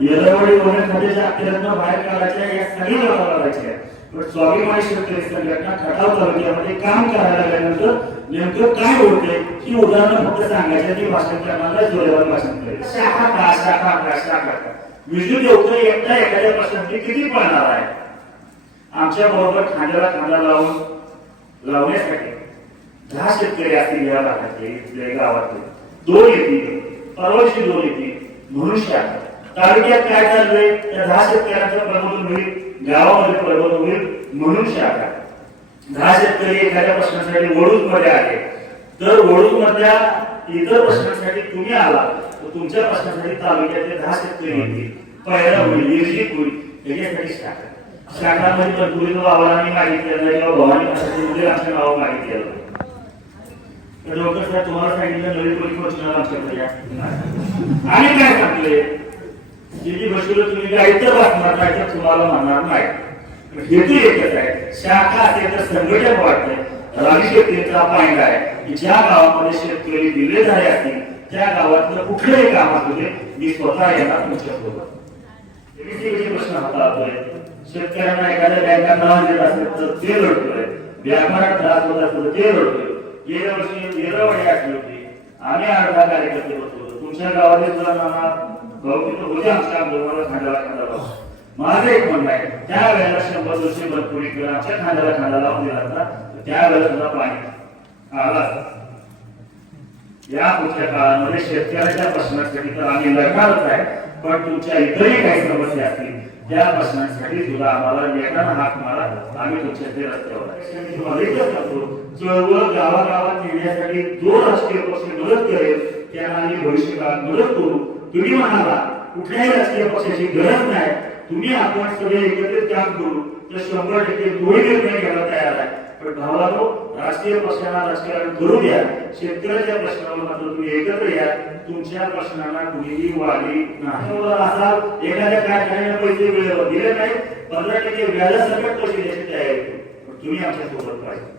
येरवडी वगैरे खात्याच्या अखेरनं बाहेर काढायच्या या सगळी लढा लागायच्या. पण स्वाभिमानी शेतकरी संघटना खटाव तालुक्यामध्ये काम करायला लागल्यानंतर नेमकं काय होते ही उदाहरणं फक्त सांगायची ती भाषण करणारा जोरावर भाषण करेल शाखा का शाखा का शाखा का विजू देवकर एकटा एखाद्या प्रश्नाची किती पळणार आहे? आमच्या बरोबर खांद्याला खांदा लावून लावण्यासाठी दहा शेतकरी असतील या भागातले गावातले. दोन येतील. परवाची दोन येतील. म्हणून शाखा. तालुक्यात काय चाललंय? त्या दहा शेतकऱ्यांचं प्रबोधन होईल गावामध्ये प्रबोधन होईल म्हणून शाखा. दहा शेतकरी एखाद्या प्रश्नासाठी वडूजमध्ये आहे. तर वडूज मधल्या इतर प्रश्नासाठी तुम्ही आला तर तुमच्या प्रश्नासाठी तालुक्यातले दहा शेतकरी येतील. पहिला होईल निर्जित होईल त्याच्यासाठी शाखा. शाखामध्ये पण पूर्वी बाबांनी मागितलेलं किंवा भवानी माताची आमच्या नाव मागितलेलं. तर डॉक्टर साहेब तुम्हाला सांगितलं नवीन आणि आमच्याकडे काय सांगतोय? की जी बसवलं तुम्ही काय वाचणार नाही तर तुम्हाला म्हणणार नाही. हेतू एकच आहे. शाखा असेल तर संघटन वाटतंय राजकीय शेतकरीचा फायदा आहे. की ज्या गावामध्ये शेतकरी दिले झाले असतील त्या गावातलं कुठलंही काम असू दे मी स्वतः येणार तुमच्यासोबत एबीसीचे प्रश्न हाताळतोय शेतकऱ्यांना एखाद्या बँका नाव देत असेल तर ते लढतोय व्यापारात त्रास होत असेल ते लढतोय गेल्या वर्षी येरवडी असली होती आम्ही अर्धा कार्यकर्ते होतो. तुमच्या गावातील सुद्धा होते आमच्या आंदोलनाला खांद्याला खांदा लावून माझं एक म्हणणं आहे त्या वेळेला शंभर दोनशे भरपुरी किंवा आमच्या खांद्याला खांदा लावून दिला असता त्यावेळेला तुला पाणी आला या पुढच्या काळामध्ये शेतकऱ्याच्या प्रश्नासाठी तर आम्ही लढणारच आहे पण तुमच्या इतरही काही समस्या असतील त्या प्रश्नांसाठी तुला आम्हाला येताना हाक मारा आम्ही तुमच्या ते रस्त्यावर करतो तुम्हाला चळवळ गावागावात येण्यासाठी जो राष्ट्रीय पक्ष मदत करेल त्यांना आम्ही भविष्यकाळात मदत करू तुम्ही म्हणाला कुठल्याही राजकीय पक्षाची गरज नाही. तुम्ही आपण सगळे एकत्रित काम करू तर शंभर टक्के दोन्ही निर्णय घ्यायला तयार आहे. पण भावानो राजकीय पक्षांना राजकारण करू द्या. शेतकऱ्याच्या प्रश्नावर मात्र तुम्ही एकत्र या. तुमच्या प्रश्नांना कुणीही वाली नाही. असा एखाद्या कारखान्याला पैसे वेळेवर दिले नाही. पंधरा टक्के व्याजासकट पैसे द्यायची तयारी तुम्ही आमच्यासोबत पाहिजे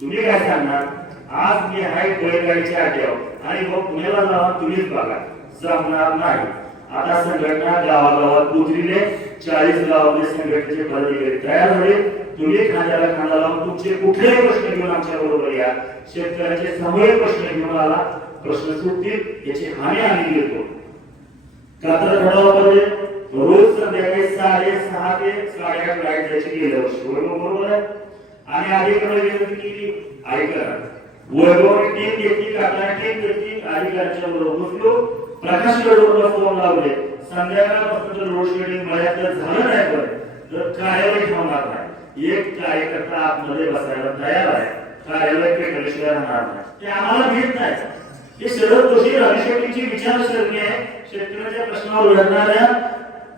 तुम्ही काय सांगणार? आज मी आहे बैलगाडीच्या आट्यावर आणि मग पुण्याला जावा तुम्हीच बघा. जमणार नाही. आता संघटना गावागावात पोहोचलेले चाळीस गावातले संघटनेचे पदाधिकारी तयार झाले. तुम्ही खांद्याला खांदा लावून तुमचे कुठलेही प्रश्न घेऊन आमच्या बरोबर या? शेतकऱ्यांचे सामूहिक प्रश्न घेऊन आला. प्रश्न सुटतील याची हानी आम्ही घेतो. कात्र खडावामध्ये रोज संध्याकाळी साडे सहा ते साडेआठ लाइट द्यायची गेल्या वर्षी. वैभव बरोबर आहे? आणि अधिकारी विनंती केली. ऐका. वैभव टीम घेतली काका टीम घेतली अधिकाऱ्यांच्या बरोबर बसलो. प्रकाश गडवर फोन लावले. संध्याकाळपासून फक्त रोड शेडिंग मळ्यात झालं नाही पण तर कार्यालय होणार नाही एक कार्यकर्ता आतमध्ये बसायला तयार आहे. कार्यालय पेटल्याशिवाय राहणार नाही. ते आम्हाला भेट नाही. हे शरद जोशी राजशेट्टीची विचारसरणी आहे. शेतकऱ्याच्या प्रश्नावर लढणाऱ्या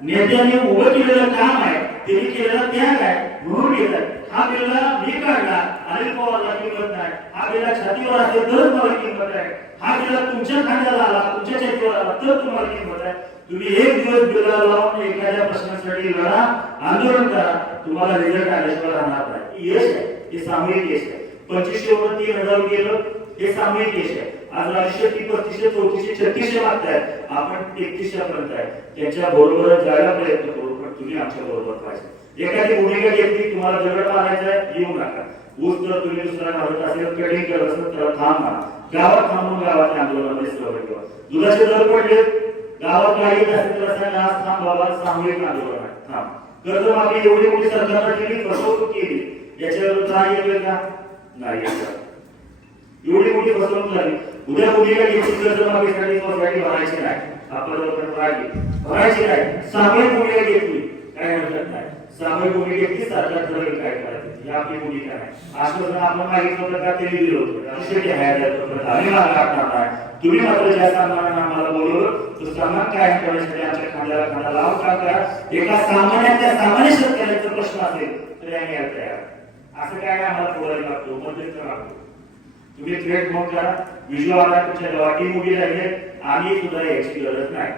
नेत्यांनी उभं केलेलं काम आहे. त्यांनी केलेला त्याग आहे. म्हणून केलाय हा बिल्ला मी काढला. अनिल पवारला किंमत नाही. हा बिल्ला छातीवर असेल तर मला किंमत आहे. हा बिल्ला तुमच्या खांद्याला आला तुमच्या छातीवर आला तर तुम्हाला किंमत आहे. तुम्ही एक दिवस बिल्ला लावून एखाद्या प्रश्नासाठी लढा आंदोलन करा. तुम्हाला रिझल्ट आल्याशिवाय राहणार नाही. यश आहे. हे सामूहिक यश आहे. पंचवीसशे वर तीन हजार गेलं हे सामूहिक यश आहे आज राजशे ती पस्तीसशे चौतीसशे छत्तीसशे मागतायत. आपण एकतीसशे पर्यंत आहे. त्यांच्या बरोबर जायला प्रयत्न करू पण तुम्ही आमच्या बरोबर पाहिजे. एखादी भूमिका घेतली तुम्हाला दगड मारायचा आहे येऊ नका. ऊस जर तुम्ही दुसरा घालत असेल कटिंग करत असेल तर थांबा गावात थांबून गावाच्या आंदोलनामध्ये सहभागी व्हा. दुधाचे दर पडले. गावात काही असेल तर सांगा आज थांब बाबा सामूहिक आंदोलन आहे. थांब. कर्जमाफी एवढी मोठी सरकारनं केली फसवणूक केली. याच्यावर राग येतोय का? नाही येत. मोठी झाली उद्या मुलीला घ्यायची कर्जमाफीसाठी सोसायटी भरायची नाही. आपल्याला राहिली भरायची नाही. सामूहिक भूमिका घेतली काय म्हणतात काय सामूहिक मुली घेतली सरकार ठरवेल काय करायचं? या आपली मुली काय आश्वासन आपण मागितलं तर का? ते दिलं होतं. शेवटी आहे आम्ही मागे टाकणार नाही. तुम्ही मात्र ज्या सन्मानानं आम्हाला बोलवलं तो सन्मान काय करण्यासाठी आमच्या खांद्याला खांदा लावून काम करा एका सामान्याच्या सामान्य शेतकऱ्याचा प्रश्न असेल तर याने तयार. असं काय आम्हाला बोलायला लागतो? मध्यस्थ लागतो तुम्ही थ्रेट फोन करा विजू आला तुमच्या गावात टीम उभी राहिली आम्ही सुद्धा याची गरज नाही.